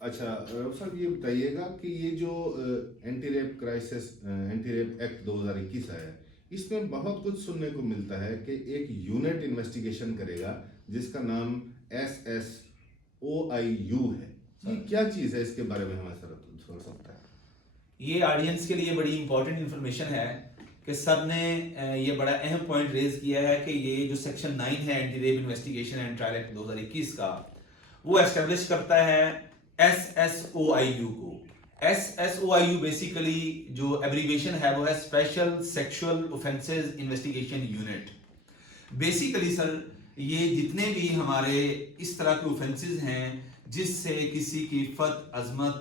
اچھا صاحب یہ بتائیے گا کہ یہ جو anti rape anti rape act 2021 آیا ہے، اس میں بہت کچھ سننے کو ملتا ہے کہ ایک یونٹ انویسٹیگیشن کرے گا جس کا نام SSOIU ہے. یہ کیا چیز ہے؟ اس کے بارے میں ہمیں تھوڑا سکتا ہے. یہ آڈینس کے لیے بڑی امپورٹنٹ انفارمیشن ہے کہ سر نے یہ بڑا اہم پوائنٹ ریز کیا ہے کہ یہ جو سیکشن 9 ہے anti rape investigation and trial act 2021 کا، وہ اسٹیبلش کرتا ہے SSOIU کو. SSOIU بیسیکلی جو ایبریویشن ہے وہ ہے special sexual offences investigation unit. Basically sir یہ جتنے بھی ہمارے اس طرح کے اوفینسز ہیں جس سے کسی کی عفت، عظمت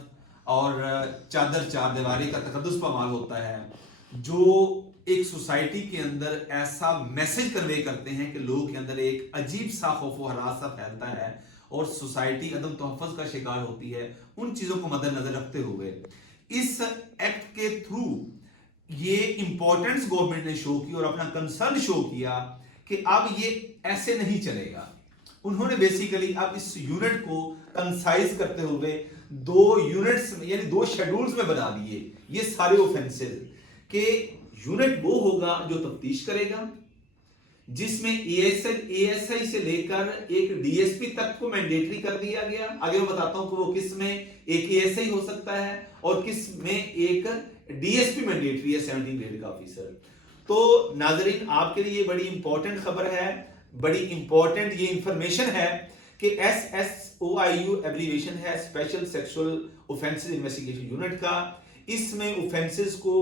اور چادر چار دیواری کا تقدس پامال ہوتا ہے، جو ایک سوسائٹی کے اندر ایسا میسج کنوے کرتے ہیں کہ لوگوں کے اندر ایک عجیب سا خوف و ہراس سا پھیلتا ہے اور سوسائٹی عدم تحفظ کا شکار ہوتی ہے، ان چیزوں کو مد نظر رکھتے ہوئے اس ایکٹ کے تھرو یہ امپورٹنس گورنمنٹ نے شو کی اور اپنا کنسرن شو کیا کہ اب یہ ایسے نہیں چلے گا. انہوں نے بیسیکلی اب اس یونٹ کو کنسائز کرتے ہوئے 2 یونٹس یعنی 2 شیڈولز میں بنا دیے یہ سارے اوفینسز. کہ یونٹ وہ ہوگا جو تفتیش کرے گا، جس میں ASI سے لے کر ایک DSP تک کو مینڈیٹری کر دیا گیا. آگے میں بتاتا ہوں کہ وہ کس میں ایک ASI ہو سکتا ہے اور کس میں ایک DSP مینڈیٹری ہے 17 گریڈ کا آفیسر. تو ناظرین آپ کے لیے یہ بڑی امپورٹنٹ خبر ہے، بڑی امپورٹنٹ یہ انفارمیشن ہے کہ SSOIU ایبریویشن ہے special sexual offences investigation unit کا. اس میں اوفینسز کو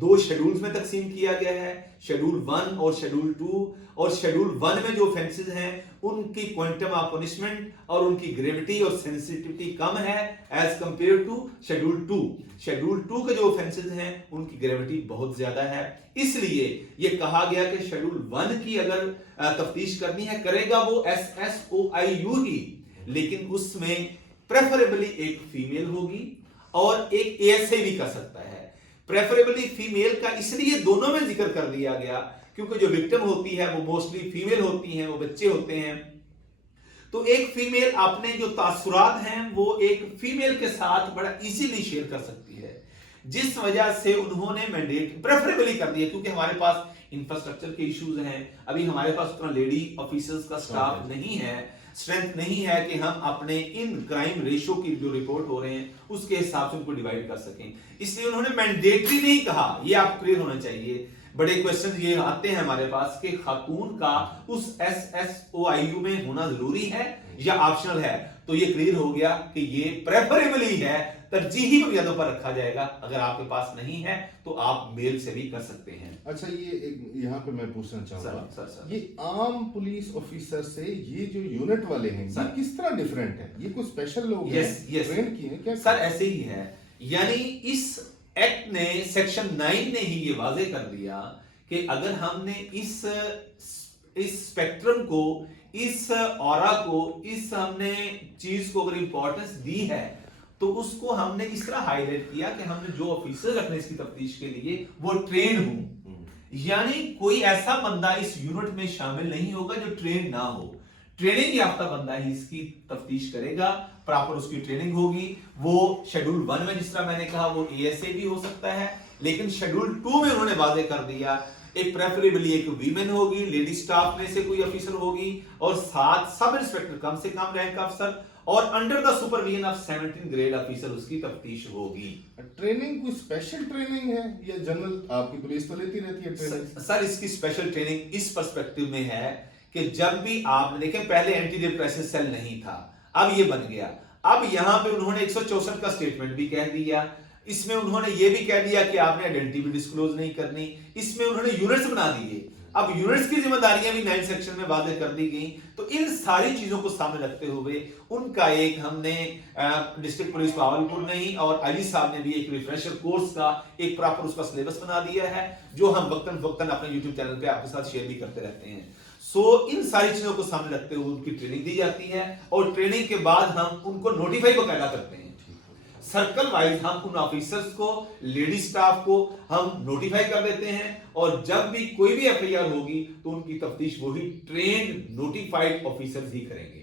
2 شیڈولز میں تقسیم کیا گیا ہے، شیڈول 1 اور شیڈول 2. اور شیڈول 1 میں جو اوفینسز ہیں ان کی کوانٹم آف پنشمنٹ اور ان کی گریوٹی اور سینسٹیوٹی کم ہے as compare to schedule 2. Schedule 2 کے جو اوفینسز ہیں ان کی گریوٹی بہت زیادہ ہے. اس لیے یہ کہا گیا کہ شیڈول 1 کی اگر تفتیش کرنی ہے کرے گا وہ SSOIU ہی، لیکن اس میں پریفریبلی ایک فیمیل ہوگی اور ایک ASI بھی کر سکتا ہے. پریفریبلی فیمیل کا اس لیے دونوں میں ذکر کر دیا گیا کیونکہ جو وکٹم ہوتی ہے وہ موسٹلی فیمیل ہوتی ہیں، وہ بچے ہوتے ہیں. تو ایک فیمیل اپنے جو تاثرات ہیں وہ ایک فیمیل کے ساتھ بڑا ایزیلی شیئر کر سکتی ہے، جس وجہ سے انہوں نے مینڈیٹ پریفریبلی کر دیا. کیونکہ ہمارے پاس انفراسٹرکچر کے ایشوز ہیں، ابھی ہمارے پاس اتنا لیڈی آفیسرز کا سٹاف نہیں ہے، اسٹرینتھ نہیں ہے کہ ہم اپنے ان کرائم ریشو کی جو رپورٹ ہو رہے ہیں اس کے حساب سے ان کو ڈیوائیڈ کر سکیں. اس لیے انہوں نے مینڈیٹری نہیں کہا. یہ آپ کلیئر ہونا چاہیے. بڑے کویسچن یہ آتے ہیں ہمارے پاس کہ خاتون کا اس SSOIU میں ہونا ضروری ہے یا آپشنل ہے. تو یہ کلیئر ہو گیا کہ یہ پریفریبلی ہے، ترجیحی بنیادوں پر رکھا جائے گا. اگر آپ کے پاس نہیں ہے تو آپ میل سے بھی کر سکتے ہیں. اچھا یہ یہاں پہ میں پوچھنا چاہوں گا، یہ عام پولیس آفیسر سے یہ جو یونٹ والے ہیں یہ کس طرح ڈیفرنٹ ہے؟ یہ کوئی اسپیشل لوگ ہیں ٹرین کیے ہیں کیا؟ سر ایسے ہی ہے. یعنی اس ایکٹ نے سیکشن 9 نے ہی یہ واضح کر دیا کہ اگر ہم نے اس اسپیکٹرم کو، اس اورا کو، اس ہم نے چیز کو اگر امپورٹنس دی ہے تو اس کو ہم نے اس طرح ہائی لائٹ کیا کہ ہم نے جو آفیسر رکھنے اس کی تفتیش کے لیے وہ ٹرین ہوں. یعنی کوئی ایسا بندہ اس یونٹ میں شامل نہیں ہوگا جو ٹرین نہ ہو. ٹریننگ یافتہ بندہ ہی اس کی تفتیش کرے گا، پراپر اس کی ٹریننگ ہوگی. وہ شیڈول 1 میں جس طرح میں نے کہا وہ ASA بھی ہو سکتا ہے، لیکن شیڈول 2 میں انہوں نے واضح کر دیا ایک پریفریبلی ایک ویمن ہوگی، لیڈی سٹاف میں سے کوئی آفیسر ہوگی اور ساتھ سب انسپیکٹر کم سے کم رینک افسر اور under the supervision of 17 grade officer اس کی تفتیش ہوگی. ٹریننگ کوئی اسپیشل ٹریننگ ہے یا جنرل آپ کی پولیس تو لیتی رہتی ہے ٹریننگ؟ سر اس کی اسپیشل ٹریننگ اس پرسپیکٹو میں ہے کہ جب بھی آپ نے دیکھیں پہلے اینٹی ریپ کرائسس سیل نہیں تھا، اب یہ بن گیا. اب یہاں پہ انہوں نے 164 کا سٹیٹمنٹ بھی کہہ دیا. اس میں انہوں نے یہ بھی کہہ دیا کہ آپ نے آئیڈینٹی بھی ڈسکلوز نہیں کرنی. اس میں انہوں نے یونٹس بنا دیے. اب یونٹس کی ذمہ داریاں بھی 9 سیکشن میں واضح کر دی گئیں. تو ان ساری چیزوں کو سامنے رکھتے ہوئے ان کا ایک ہم نے ڈسٹرکٹ پولیس باولپور نہیں اور علی صاحب نے بھی ایک ریفریشر کورس کا ایک پراپر اس کا سلیبس بنا دیا ہے جو ہم وقتاً فوقتاً اپنے یوٹیوب چینل پہ آپ کے ساتھ شیئر بھی کرتے رہتے ہیں. سو ان ساری چیزوں کو سامنے رکھتے ہوئے ان کی ٹریننگ دی جاتی ہے اور ٹریننگ کے بعد ہم ان کو نوٹیفائی باقاعدہ کرتے ہیں. سرکل وائز ہم ان آفیسرز کو، لیڈی سٹاف کو ہم نوٹیفائی کر دیتے ہیں اور جب بھی کوئی بھی FIR ہوگی تو ان کی تفتیش وہی ٹرینڈ نوٹیفائیڈ آفیسرز ہی کریں گے.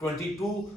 22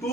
2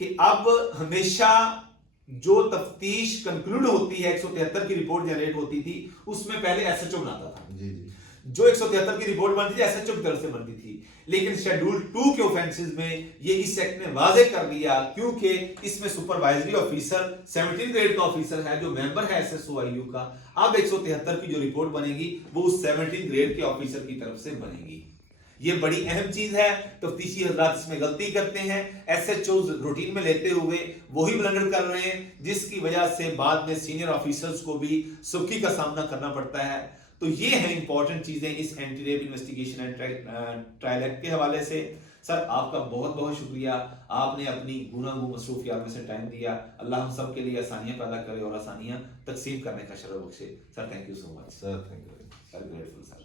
کہ اب ہمیشہ جو تفتیش کنکلوڈ ہوتی ہے 173 کی رپورٹ جنریٹ ہوتی تھی اس میں پہلے ایس ایچ او بناتا تھا. جی جی جو 173 کی رپورٹ بنتی تھی ایس ایچ او کی طرف سے بنتی تھی. لیکن شیڈول 2 کے اوفینسز میں یہ اس ایکٹ نے واضح کر دیا کیونکہ اس میں سپروائزری آفیسر 17 گریڈ کا آفیسر ہے جو ممبر ہے S S O I you کا. اب 173 کی جو رپورٹ بنے گی وہ اس 17 گریڈ کے آفیسر کی طرف سے بنے گی. یہ بڑی اہم چیز ہے. تفتیشی حضرات اس میں غلطی کرتے ہیں, ایس ایچ اوز روٹین میں لیتے ہوئے وہی بلنڈر کر رہے ہیں جس کی وجہ سے بعد میں سینئر آفیسرز کو بھی سبکی کا سامنا کرنا پڑتا ہے. تو یہ ہیں امپورٹنٹ چیزیں اس anti rape investigation and trial act کے حوالے سے. سر آپ کا بہت بہت شکریہ, آپ نے اپنی گناہ مصروفیات میں سے ٹائم دیا. اللہ ہم سب کے لیے آسانیاں پیدا کرے اور آسانیاں تقسیم کرنے کا شرف بخشے. Sir thank you so much. Sir thank you. Grateful sir.